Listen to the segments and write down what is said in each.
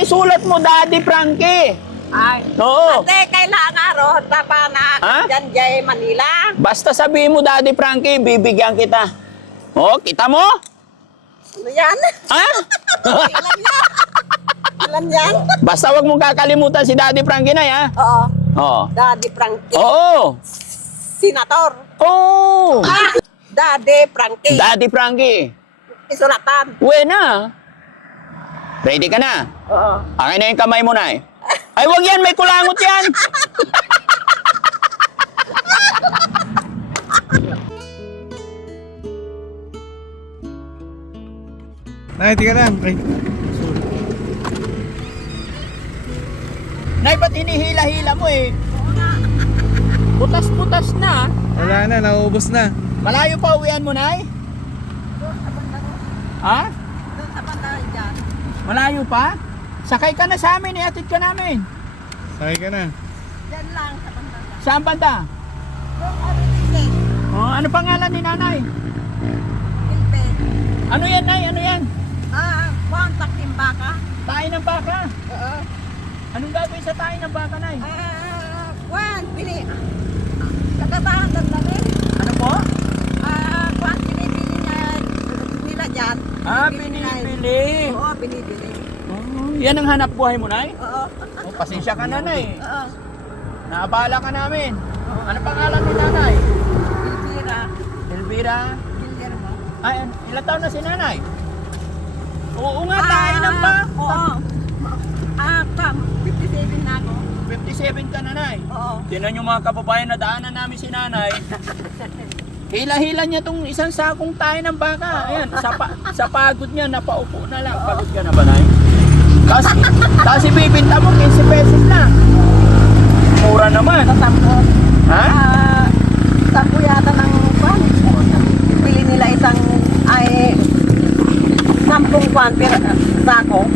isulat mo, Daddy Frankie. Ay. Oo. Ate, kailangan ro, tapa na Ha? dyan jay Manila. Basta sabihin mo, Daddy Frankie, bibigyan kita. Oh, kita mo? Ano yan? Ha? Ilan yan? Ilan yan? Basta wag mong kakalimutan si Daddy Frankie na, ha? Oo. Oo. Daddy Frankie. Oo. Senator. Oo. Daddy Frankie. Daddy Frankie. Isulatan. Buena. Ready ka na? Oo. Akin na yung kamay mo na, eh. Ay, wag yan. May kulangot yan. Nay, tika na. Ay, Nay, ba't hinihila-hila mo, eh? Butas-butas na. wala na, nauubos na. Malayo pa uwian mo, Nay? Ha? Doon sa banda dyan. Malayo pa? Sakay ka na sa amin, ihatid ka namin. Sakay ka na. Dyan lang sa banda dyan. Saan banda? Doon Arutike. Oh, ano pangalan ni Nanay? Pilpe. Ano yan, Nay? Ano yan? Kontak timbaka. Tayo ng baka. Oo. Anong gagawin sa tayo ng baka, Nay? Pili. Katabahan doon kami. Ano po? Pinibili nila dyan. Pinibili. Oo, pinibili. Oh, yan ang hanap buhay mo, Nay? Oo. Oh, pasensya ka na, Nay. Oo. Naabala ka namin. Ano pangalan ni Nanay? Pilpira. Elvira. Guillermo. Ay, ilang taon na si Nanay? Oo nga, tayo ng baka. Oo. 57 na ako. 57 ka na, Nay. Oo. Tinan yung mga kababayan na daanan namin si Nanay. Hila-hila niya tong isang sakong tayo ng baka. Ayan, sa pagod niya, napaupo na lang. Pagod ka na ba, Nay? Tapos ibibinta mo, 15 pesos na. Mura naman. Sa sampo. Ha? Sampo yata ng kwan. Pili nila isang ay 10 kwan per sako.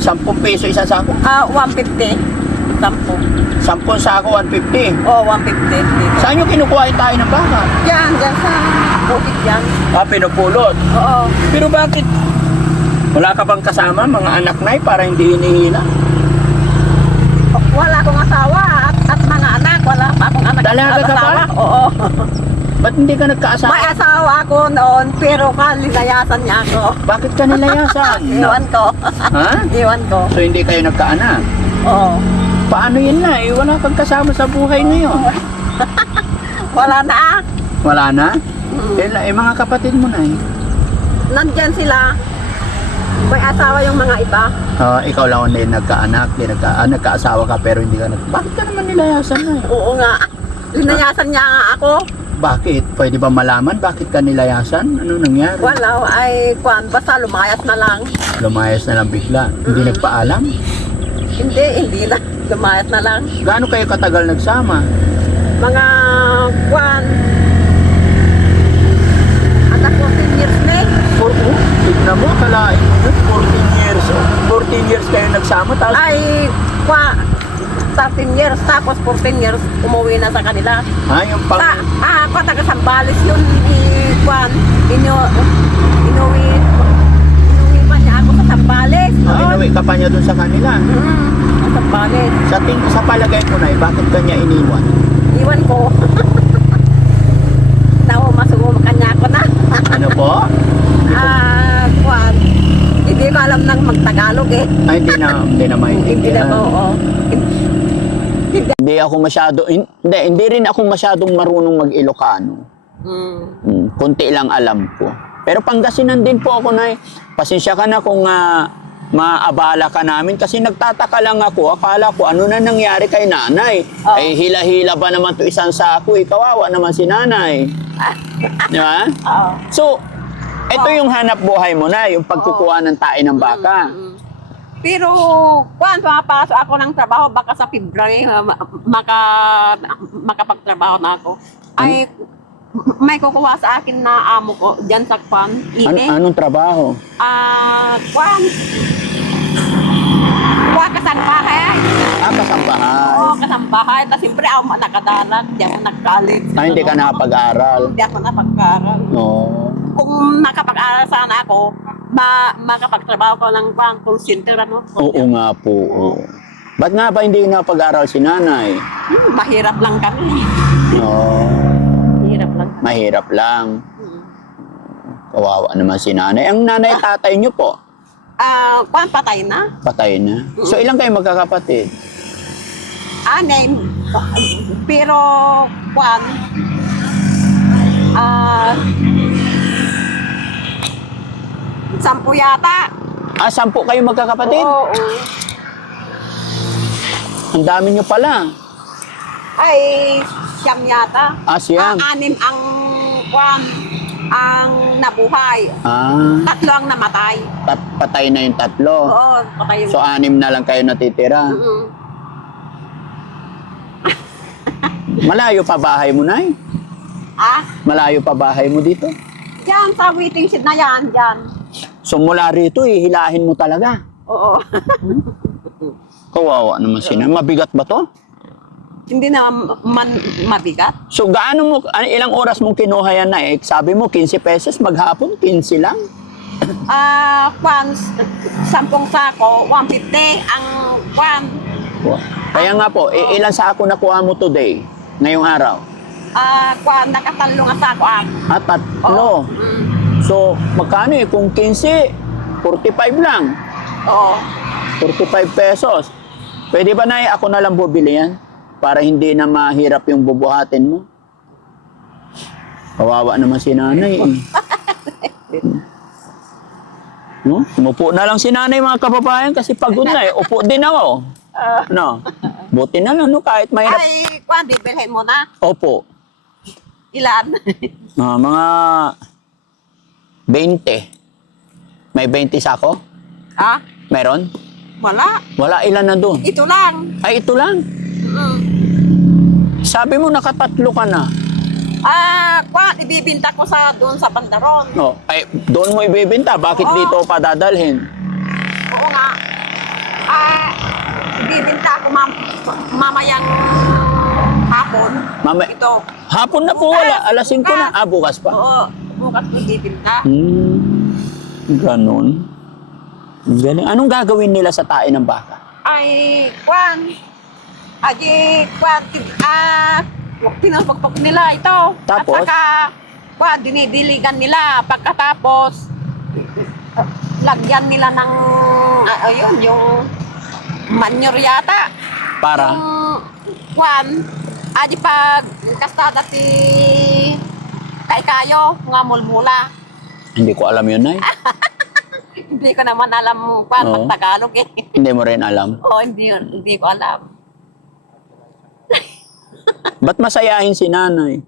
10 peso isang sako. 150. 10. 10 sako, 150. Oh, 150. Dito. Saan yung kinukuha yung tayo ng baka? Diyan sa bukid yan. Pinupulot. Oo. Pero bakit? Wala ka bang kasama, mga anak, Nay, para hindi hinihila? Wala akong asawa at mga anak. Wala pa akong anak. Dalaga at ka ba? asawa. Oo. Ba't hindi ka nagkaasawa? May asawa ako noon, pero kalinayasan niya ako. Bakit ka nilayasan? Iwan ko. Ha? Iwan ko. So hindi kayo nagkaanak? Oo. Paano yun, Nay? Wala kang kasama sa buhay ngayon. Wala na. Wala na? Mga kapatid mo, Nay. Nandyan sila. May asawa yung mga iba. Ikaw lang hindi nagkaanak, nagkaasawa ka pero hindi ka Bakit ka naman nilayasan, Nay? Oo nga. Linayasan niya nga ako. Bakit? Pwede ba malaman bakit ka nilayasan? Ano nangyari? Wala. Ay, basta lumayas na lang. Lumayas na lang bigla. Hindi nagpaalam? Hindi na. Lumayas na lang. Gaano kayo katagal nagsama? Mga anak 14 years na eh. Tignan mo, kalain mo yun, 14 years. 14 years kayo nagsama, tapos Ay, 13 years. Tapos 14 years, umuwi na sa kanila. yung pang... Taga Sambales yun. Inuwi pa niya ako sa Sambales. inuwi ka pa niya dun sa kanila. Sa Sambales. Sa palagay ko, Nay, bakit ka niya iniwan? Iwan ko. Masugo kanya ako na. Ano po? Hindi ko alam nang magtagalog eh. Ay, hindi na Hindi na maintindihan. ko, oo. Hindi rin ako masyadong marunong mag-Ilocano. Kunti lang alam ko. Pero Pangasinan din po ako, Nay. Pasensya ka na kung maabala ka namin kasi nagtataka lang ako. Akala ko ano na nangyari kay Nanay. Oh. Ay hila-hila ba naman to isang sako? Kawawa naman si Nanay. Di ba? Oo. So, ito yung hanap buhay mo na, yung pagkukuha ng tae ng baka. Pero, mapapasok ako ng trabaho, baka sa February, makapagtrabaho na ako. Ay, may kukuha sa akin na amo ko, dyan sa Kwan, Ine. Anong trabaho? Kwan. Kuha kasambahay. Kasambahay. Oo, kasambahay. Tapos siyempre ako nakadalag, di ako nag-college. Hindi ka nakapag-aral. Hindi ako napag-aral. No. Kung nakapag-aral sana ako, makapagtrabaho ko ng call center, ano? Oo nga po. Oo. Ba't nga ba hindi napag-aral si nanay? Mahirap lang kami. Oo, Mahirap lang kami. mahirap lang. Hmm. Kawawa naman si nanay. Ang nanay tatay niyo po, Patay na. patay na. So ilang kayo magkakapatid? Anim. Pero, sampu yata. 10 kayo magkakapatid? Oo. Ang dami niyo pala. Ay, siyam yata. Siyam. Anim ang nabuhay. Tatlo ang namatay. Patay na yung 3. Oo, patay yung... So 6 na lang kayo natitira. Mm. Malayo pa bahay mo, Nay? Malayo pa bahay mo dito? Diyan, sa waiting shed na yan, diyan. So mula rito, hihilahin mo talaga. Oo. Kawawa naman si Nanay. Mabigat ba to? Hindi na mabigat. So gaano mo, ilang oras mong kinuha yan na Sabi mo 15 pesos, maghapon 15 lang. 10 sako, 150 ang Kaya nga po, ilang sako nakuha mo today, ngayong araw? Nakatalong nga sako. 3. Oo. So magkano kung 15, 45 lang. Oo. 45 pesos. Pwede ba na ako na lang bubili yan? Para hindi na mahirap yung bubuhatin mo. Kawawa naman si nanay. No? Umupo na lang si nanay mga kababayan kasi pagod na Upo din ako. No? Buti na lang kahit mahirap. Ay, bilhin mo na. Opo. Ilan? Mga 20. May 20 sako? Meron? Wala. Wala, ilan na doon? Ito lang. Ay, ito lang. Sabi mo nakatatlo ka na. Ibibinta ko doon sa Bandaron. No, ay doon mo ibebenta. Bakit dito pa dadalhin? Oo nga. Ibibinta ko mamayang hapon. Ito. Hapon na po, wala. Alas 5 na. Bukas pa. Oo. Bukas ko ibibinta. Ganon. Galing. Anong gagawin nila sa tae ng baka? Ay, pinapagpag nila ito. Tapos? At saka, dinidiligan nila. Pagkatapos, lagyan nila ng, yung manure yata. Para? Pag kastada kay kayo, nga mulmula. Hindi ko alam yun, Nay. Hindi ko naman alam Oo. pag Tagalog eh. Hindi mo rin alam. Oo, hindi ko alam. Ba't masayahin si nanay?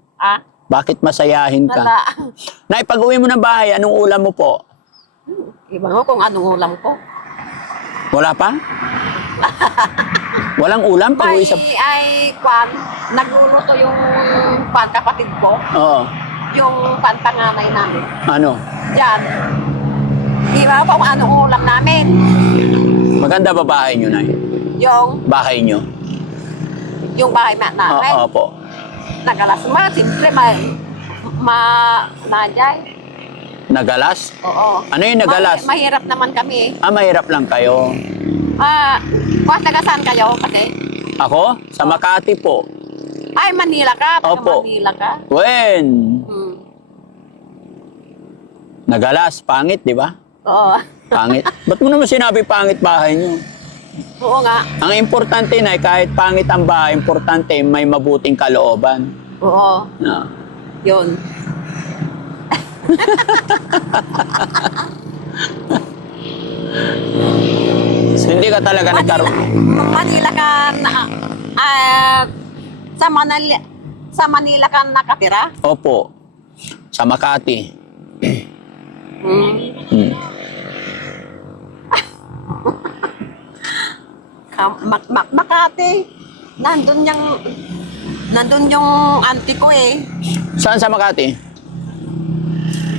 Bakit masayahin ka? Wala. Nay, pag uwi mo ng bahay, anong ulam mo po? Iba mo kung anong ulam ko. Wala pa? Walang ulam pag uwi sa... Nagluluto yung kapatid ko. Oo. Yung pantanganay namin. Ano? Diyan. Iba mo kung anong ulam namin. Maganda ba bahay nyo, Nay? Yung Bahay nyo? bahay namin. Opo. Nagalas siyempre nandiyan. Nagalas? Oo. Ano yung nagalas? Mahirap naman kami. Mahirap lang kayo. Taga saan kayo kasi? Ako? Sa Makati po. Ay, Manila ka? Taga Opo. Manila ka? When? Nagalas, pangit, di ba? Oo. Pangit. Ba't mo naman sinabi pangit bahay nyo? Oo nga. Ang importante na kahit pangit ang bahay, importante may mabuting kalooban. Oo. No. Yun. So, hindi ka talaga nagkaroon. Manila ka sa Manila ka nakatira? Opo. Sa Makati. Makati. Nandun yung auntie ko eh. Saan sa Makati?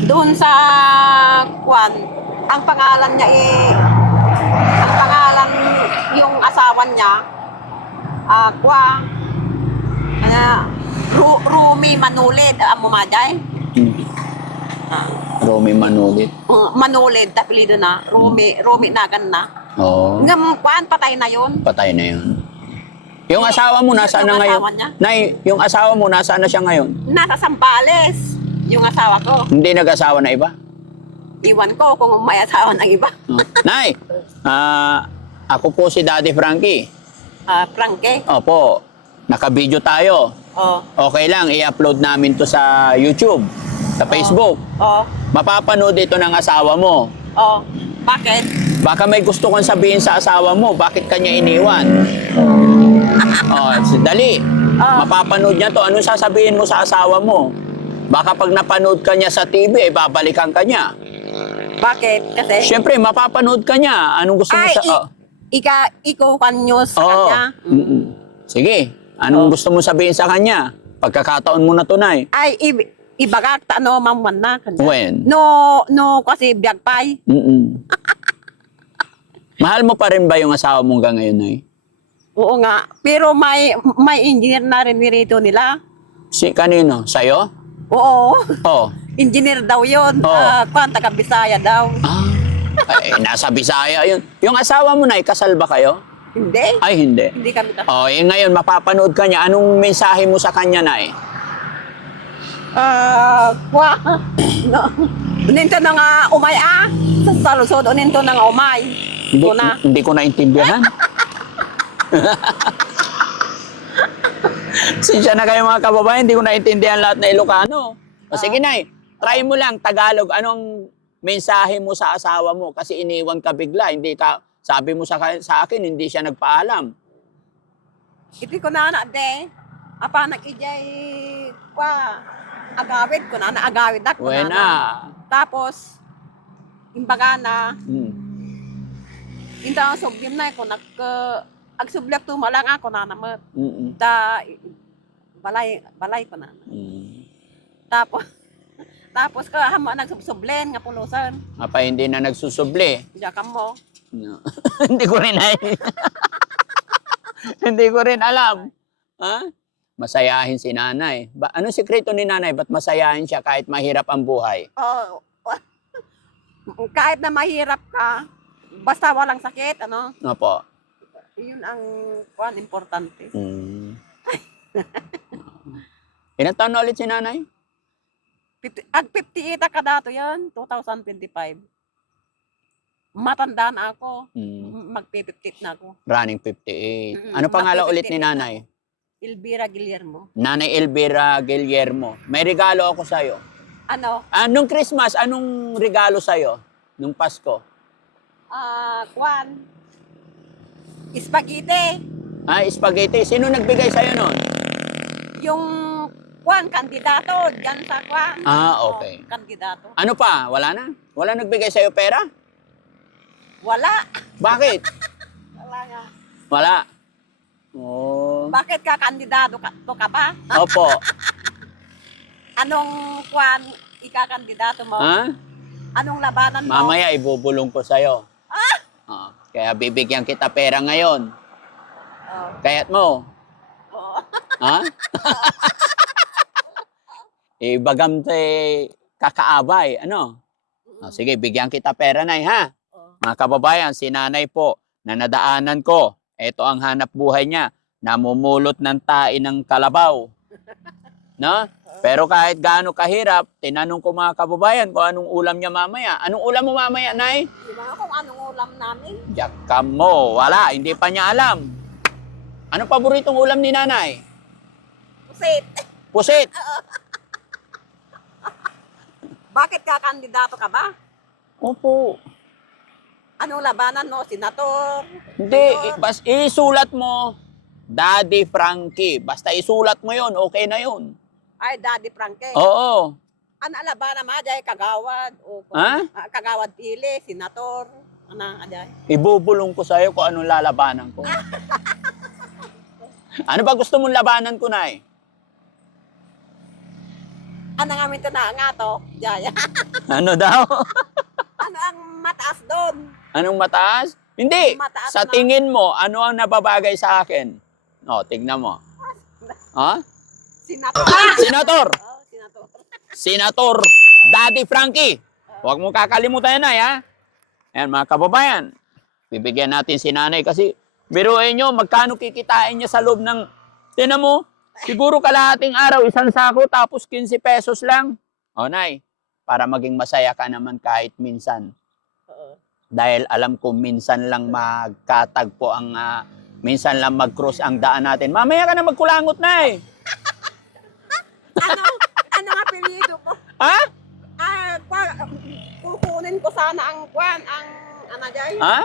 Doon sa ang pangalan niya ang pangalan yung asawa niya, Rumi Manulid, mo majay? Romy Manulit. Manulid, tapilido na. Romy nagan na. Oo. Hanggang kuan, patay na yun. Patay na yun. Yung asawa mo, nasaan na Yung ngayon? asawa niya? Nay, yung asawa mo, nasaan na siya ngayon? Nasa Sambales, yung asawa ko. Hindi nag-asawa na iba? Iwan ko kung may asawa ng iba. Oh. Nay, ako po si Daddy Frankie. Frankie. Opo, naka-video tayo. Oh. Okay lang, i-upload namin to sa YouTube, sa Facebook. Oh. Mapapanood ito ng asawa mo. Oh. Bakit? Baka may gusto kong sabihin sa asawa mo, bakit kanya iniwan? Oh, dali. Mapapanood niya to. Anong sasabihin mo sa asawa mo? Baka pag napanood ka niya sa TV, babalikan ka niya. Bakit? Kasi... Siyempre, mapapanood ka niya. Anong gusto mo Ay, sa... ikaw kanyo sa Oo. kanya. Sige. Anong gusto mo sabihin sa kanya? Pagkakataon mo na tunay. Ay, ibagak ta no mamwan na kanya. When? No kasi biyag pay. Mahal mo pa rin ba yung asawa mo hanggang ngayon, Nay? Oo nga. Pero may engineer na rin nito nila. Si kanino? Sa'yo? Oo. Oh. Engineer daw yun. Oo. Kwan, taga Bisaya daw. Ay, nasa Bisaya yun. Yung asawa mo, Nay, kasal ba kayo? Hindi. Ay, hindi. Hindi kami kasama. Oh, ngayon, mapapanood ka niya. Anong mensahe mo sa kanya, Nay? Kwa. No. Ninto na nga umay Sa lusod, ninto na nga umay. Hindi ko naintindihan. Sinsya na kayo mga kababayan, hindi ko naintindihan lahat na Ilocano. O sige, Nay, try mo lang Tagalog. Anong mensahe mo sa asawa mo? Kasi iniwan ka bigla. Hindi ka, sabi mo sa akin, hindi siya nagpaalam. Iti ko na de. Apa nakijay kwa agawid ko na agawid na ko Buena. na. Tapos imbaga na inda subyem na ko agsublak tu malang ako na naman. Da balay ko na. Tapos ka hama nagsublen nga pulusan. Apa hindi na nagsusubli? Diya ka mo. No. Hindi ko rin hindi ko rin alam. Ha? Masayahin si nanay. Anong sikreto ni nanay? Ba't masayahin siya kahit mahirap ang buhay? Oh, kahit na mahirap ka, basta walang sakit, ano? Opo. Yun ang importante. Ilang taon na ulit si nanay? 58 ka dato yan, 2025. Matanda na ako. Magpe-50 na ako. Running 58. Ano pangalan ulit ni nanay? Elvira Guillermo. Nanay Elvira Guillermo. May regalo ako sa'yo. Ano? Nung Christmas, anong regalo sa'yo? Nung Pasko? Kwan. Spaghetti. Spaghetti. Sino nagbigay sa'yo nun? Yung kwan, kandidato. Diyan sa kwan. Okay. Kandidato. Ano pa? Wala na? Wala nagbigay sa'yo pera? Wala. Bakit? Wala nga. Wala. Oh. Bakit ka kandidato ka pa? Opo. Anong kwan ikakandidato mo? Anong labanan mo? Mamaya ibubulong ko sa'yo. Kaya bibigyan kita pera ngayon. Kaya't mo. Ibagam kakaabay. Ano? Sige, bigyan kita pera, Nay, ha? Mga kababayan, si nanay po na nadaanan ko. Ito ang hanap buhay niya. Namumulot ng tae ng kalabaw. No? Pero kahit gaano kahirap, tinanong ko mga kababayan kung anong ulam niya mamaya. Anong ulam mo mamaya, Nay? Di ba kung anong ulam namin? Yakam mo. Wala, hindi pa niya alam. Anong paboritong ulam ni nanay? Pusit. Pusit. Bakit ka kandidato ka ba? Opo. Anong labanan mo? Senator? Hindi, isulat mo, Daddy Frankie. Basta isulat mo yon, okay na yon. Ay, Daddy Frankie. Oo. Ano labanan mo? Ajay, kagawad. O, kagawad pili, senator. Ano, ajay? Ibubulong ko sa'yo kung anong lalabanan ko. Ano ba gusto mong labanan ko, Nay? Ano nga minto na nga to? Jaya. Ano daw? Ano ang mataas doon? Anong mataas? Hindi. Mataas Sa na. tingin mo, ano ang nababagay sa akin? Tignan mo. Senator. Senator! Senator. Senator Daddy Frankie! Huwag mo kakalimutan yan, Nay, ha? Ayan, mga kababayan. Bibigyan natin si nanay kasi biruin nyo, magkano kikitain niya sa loob ng... Tinan mo, siguro kalahating araw, isang sako, tapos 15 pesos lang. O, Nay, para maging masaya ka naman kahit minsan. Oo. Dahil alam ko minsan lang magkatagpo ang... minsan lang mag-cross ang daan natin. Mamaya ka na magkulangot, Nay. Ano nga apelyido mo? Ha? Kukunin ko sana ang ano dyan? Ha?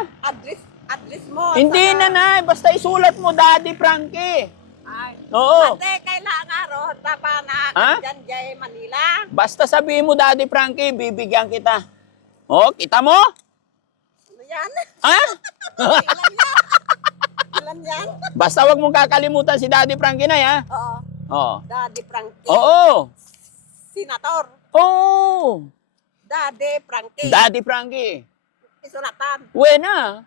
Address mo. Hindi sana. na, Nay. Basta isulat mo, Daddy Frankie. Ay. Oo. Ate, kailangan ro, tapa na Ha? dyan dyan Manila. Basta sabihin mo, Daddy Frankie, bibigyan kita. Oh, kita mo? Ano yan? Ha? Ilan yan? Ilan yan? Basta wag mong kakalimutan si Daddy Frankie, Nay, ha? Oo. Oo. Daddy Frankie. Oo. Senator. Oo. Daddy Frankie. Daddy Frankie. Isulatan. Buena.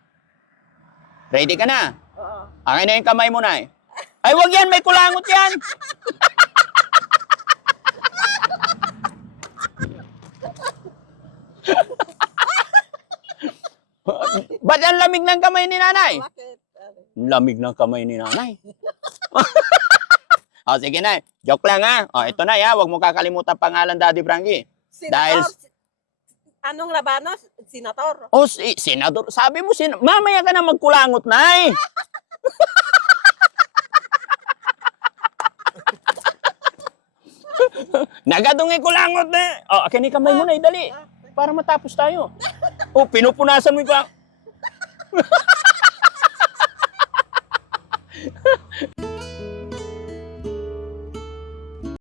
Ready ka na? Oo. Akin na yung kamay mo, Nay. Ay, wag yan. May kulangot yan. Ba't ang lamig ng kamay ni Nanay? Bakit? Lamig ng kamay ni Nanay. O, sige, Nay. Joke lang, ha? O, ito, Nay, ha? Huwag mo kakalimutan pangalan, Daddy Frankie. Senator. Dahil- Anong labanos? Senator. O, senador. Sabi mo, mamaya ka na magkulangot, Nay. Nagadungi kulangot na. O, akin ni kamay mo, Nay. Dali. Para matapos tayo. O, pinupunasan mo pa.